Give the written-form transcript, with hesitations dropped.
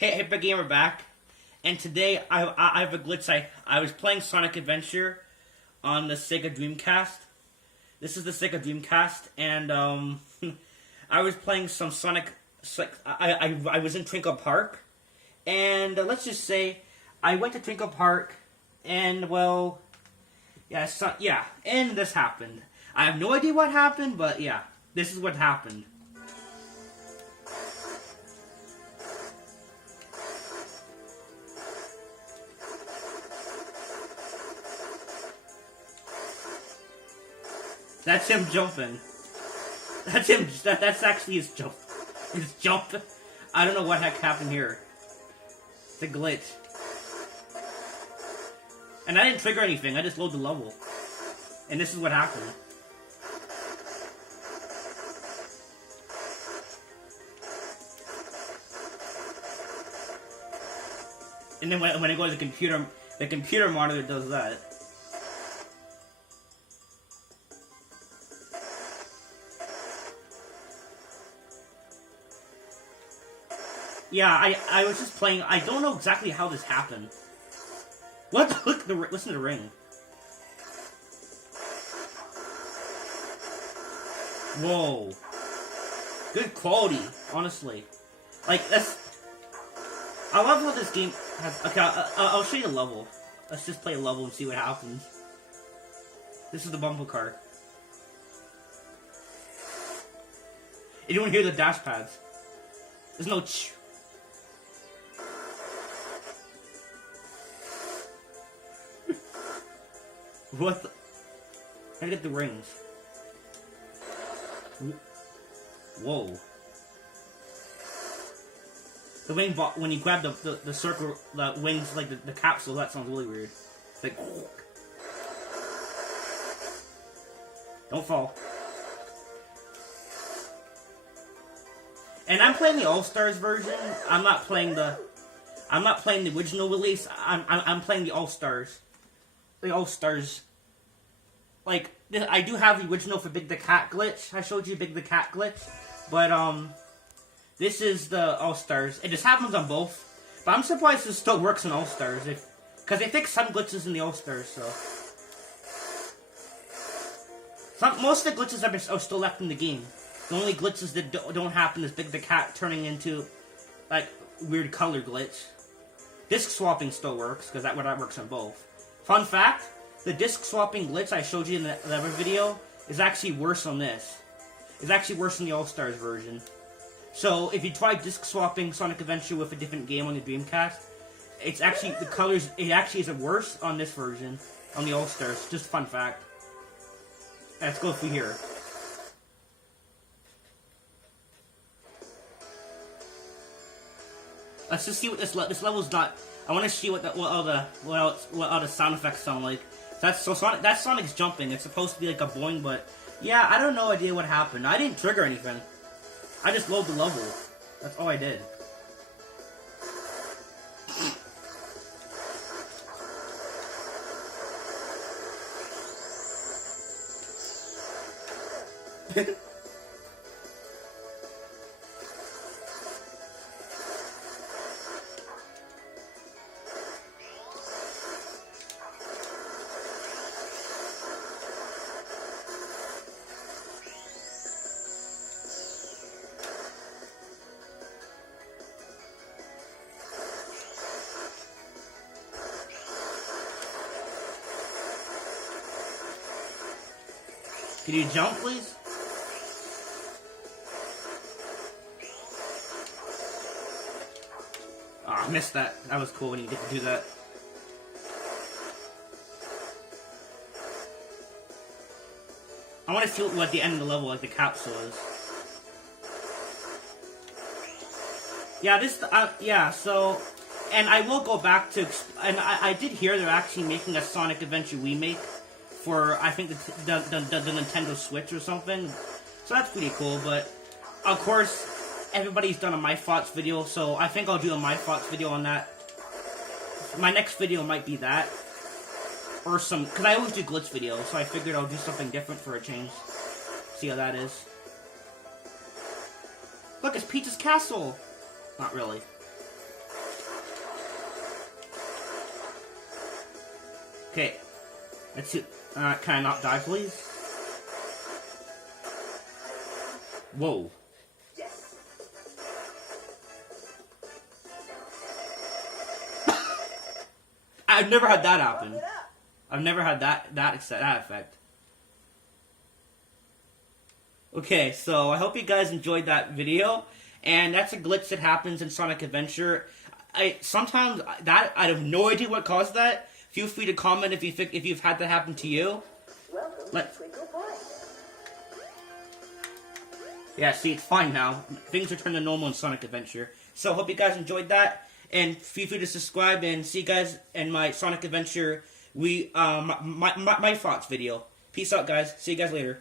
Hey, Big Gamer back, and today I have a glitch. I was playing Sonic Adventure on the Sega Dreamcast. This is the Sega Dreamcast, and I was playing some Sonic. I was in Twinkle Park, and let's just say I went to Twinkle Park, and well, yeah, and this happened. I have no idea what happened, but yeah, this is what happened. That's him jumping. That's him. That's actually his jump. His jump. I don't know what heck happened here. It's a glitch. And I didn't trigger anything. I just loaded the level. And this is what happened. And then when I go to the computer monitor does that. Yeah, I was just playing. I don't know exactly how this happened. What? Listen to the ring. Whoa. Good quality, honestly. Like, that's... I love how this game has... Okay, I'll show you a level. Let's just play a level and see what happens. This is the bumper car. You don't hear the dash pads. There's no ch... What the... I get the rings. Whoa. The wing bot, when you grab the circle, the wings, like the capsule, that sounds really weird. It's like... Don't fall. And I'm playing the All-Stars version. I'm not playing the original release. I'm playing the All-Stars. The All-Stars. Like, I do have the original for Big the Cat glitch. I showed you Big the Cat glitch. But, this is the All-Stars. It just happens on both. But I'm surprised this still works in All-Stars. Because they fixed some glitches in the All-Stars, so... Most of the glitches are still left in the game. The only glitches that don't happen is Big the Cat turning into, like, weird color glitch. Disc swapping still works, because that works on both. Fun fact, the disc swapping glitch I showed you in the other video is actually worse on this. It's actually worse in the All-Stars version. So, if you try disc swapping Sonic Adventure with a different game on the Dreamcast, it's actually, the colors, it actually is worse on this version, on the All-Stars. Just a fun fact. Let's go through here. Let's just see what this level's not. I want to see what all the sound effects sound like. That's Sonic's jumping. It's supposed to be like a boing, but yeah, I don't know idea what happened. I didn't trigger anything. I just loaded the level. That's all I did. Can you jump, please? Oh, I missed that. That was cool when you get to do that. I want to see what the end of the level, like the capsule is. Yeah, so... And I will go back to... And I did hear they're actually making a Sonic Adventure remake for, I think, the Nintendo Switch or something. So that's pretty cool, but... Of course, everybody's done a My Thoughts video, so I think I'll do a My Thoughts video on that. My next video might be that. Or some... Because I always do glitch videos, so I figured I'll do something different for a change. See how that is. Look, it's Peach's castle! Not really. Okay. Let's see. Can I not die, please? Whoa. I've never had that happen. I've never had that effect. Okay, so I hope you guys enjoyed that video, and that's a glitch that happens in Sonic Adventure. Sometimes I have no idea what caused that. Feel free to comment if you've had that happen to you. Yeah, see, it's fine now. Things return to normal in Sonic Adventure. So, hope you guys enjoyed that, and feel free to subscribe, and see you guys in my Sonic Adventure my thoughts video. Peace out, guys. See you guys later.